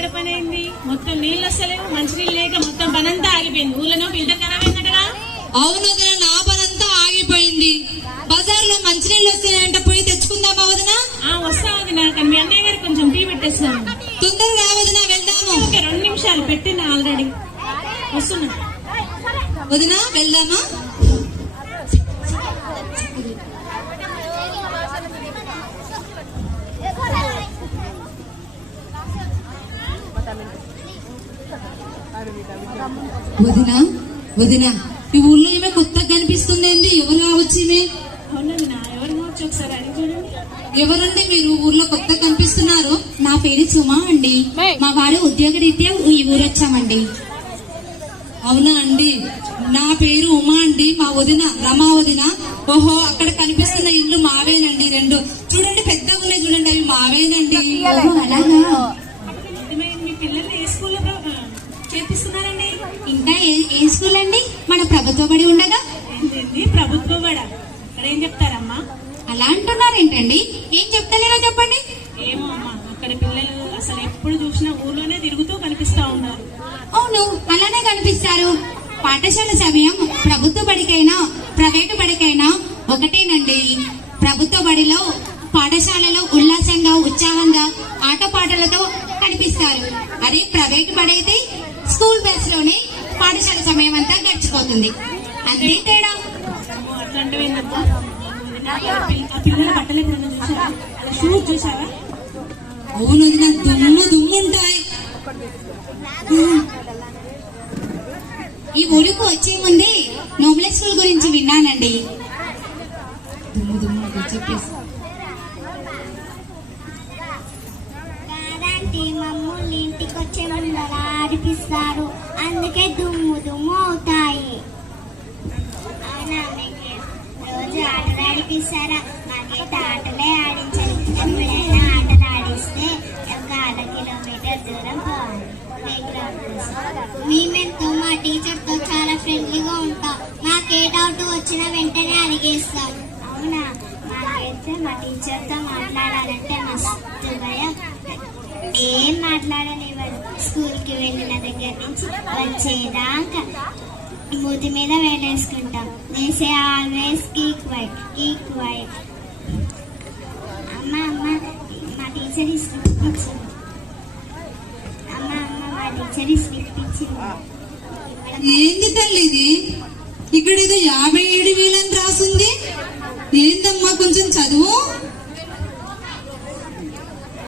ఎక్కడ పని అయింది? మొత్తం నీళ్ళు వస్తలేవు, మంచినీళ్ళు లేక మొత్తం పనంతా ఆగిపోయింది. ఊళ్ళో ఫిల్టర్ ఖరాబ్ అయిందటగా. అవును వదిన, నా పనంతా ఆగిపోయింది. బజార్ లో మంచినీళ్ళు వస్తాయంట, పోయి తెచ్చుకుందామా వదిన? వస్తా వదినా, కానీ మీ అన్నయ్య గారికి కొంచెం టీ పెట్టేస్తాను. తొందరగా వదిన, వెళ్దాము. 2 నిమిషాలు పెట్టిన ఆల్రెడీ వస్తున్నా. వదిన వెళ్దామా? వదినా వదినా, ఈ ఊళ్ళో ఏమో కొత్తగా కనిపిస్తుంది. ఎవరు వచ్చింది? ఎవరండి మీరు? ఊర్లో కొత్తగా కనిపిస్తున్నారు. నా పేరు సుమా అండి. మా వారు ఉద్యోగరీత్యా ఈ ఊరు వచ్చామండి. అవునా అండి? నా పేరు ఉమా అండి. మా వదిన రమా వదిన. ఓహో, అక్కడ కనిపిస్తున్న ఇల్లు మావేనండి. 2 చూడండి, పెద్దగా ఉన్నాయి చూడండి, అవి మావేనండి. అలాగా? మీ పిల్లల్ని ఏ స్కూల్లో చేపిస్తున్నారండి? ఇంకా ఏ స్కూల్ అండి? మన ప్రభుత్వ బడి ఉండగా. ఏంటండి ప్రభుత్వ బడా? అక్కడ ఏం చెప్తారమ్మా? అలా అంటున్నారేంటండి? ఏం చెప్తలేరో చెప్పండి. ఏమో అమ్మా, అక్కడ పిల్లలు అసలు ఎప్పుడు చూసినా ఊర్లోనే తిరుగుతూ కనిపిస్తా ఉన్నారు. అవును, అలానే కనిపిస్తారు. పాఠశాల సమయం ప్రభుత్వ బడికైనా ప్రైవేటు బడికైనా ఒకటేనండి. ప్రభుత్వ బడిలో పాఠశాలలో ఉల్లాసంగా ఉత్సాహంగా ఆటపాటలతో కనిపిస్తారు. అదే ప్రైవేటు బడి అయితే స్కూల్ బస్ లోనే పాఠశాల సమయం అంతా గడిచిపోతుంది. అంతే తేడా. అట్లాంటివి ఆ పిల్లల బట్టలు ఎప్పుడైనా చూసావా? షూస్ చూసావా? అవును, దుమ్ము దుమ్ము ఉంటాయి. ఈ ఊరికి వచ్చే ముందే నోబెల్ స్కూల్ గురించి విన్నానండి. దుమ్ము దుమ్ము చెప్పేసి మమ్మల్ని ఇంటికి వచ్చే ముందర ఆడిపిస్తారు, అందుకే దుమ్ము దుమ్ము అవుతాయి. అవునా, మీకు రోజు ఆటలు ఆడిపిస్తారా? మాకైతే ఆటలే ఆడించారు. ఎప్పుడైనా ఆటలు ఆడిస్తే ఒక 1/2 కిలోమీటర్ దూరం పోవాలి. మేమెంతో మా టీచర్తో చాలా ఫ్రెండ్లీగా ఉంటాం. మాకే డౌట్ వచ్చినా వెంటనే అడిగేస్తాం. అవునా, మాకైతే మా టీచర్తో మాట్లాడాలంటే మస్తు భయం. ఏం మాట్లాడనివ్వరు. స్కూల్కి వెళ్ళిన దగ్గర నుంచి వచ్చేదాకా మూతి మీద వేలేసుకుంటాం. They say always keep quiet, keep quiet. అమ్మ అమ్మ మా టీచర్ ఇచ్చింది. అమ్మ అమ్మ మా టీచర్ ఇచ్చింది. ఏంది తల్లి ఇది? ఇక్కడ ఏదో 57,000 అని రాసింది. ఏందమ్మా, కొంచెం చదువు.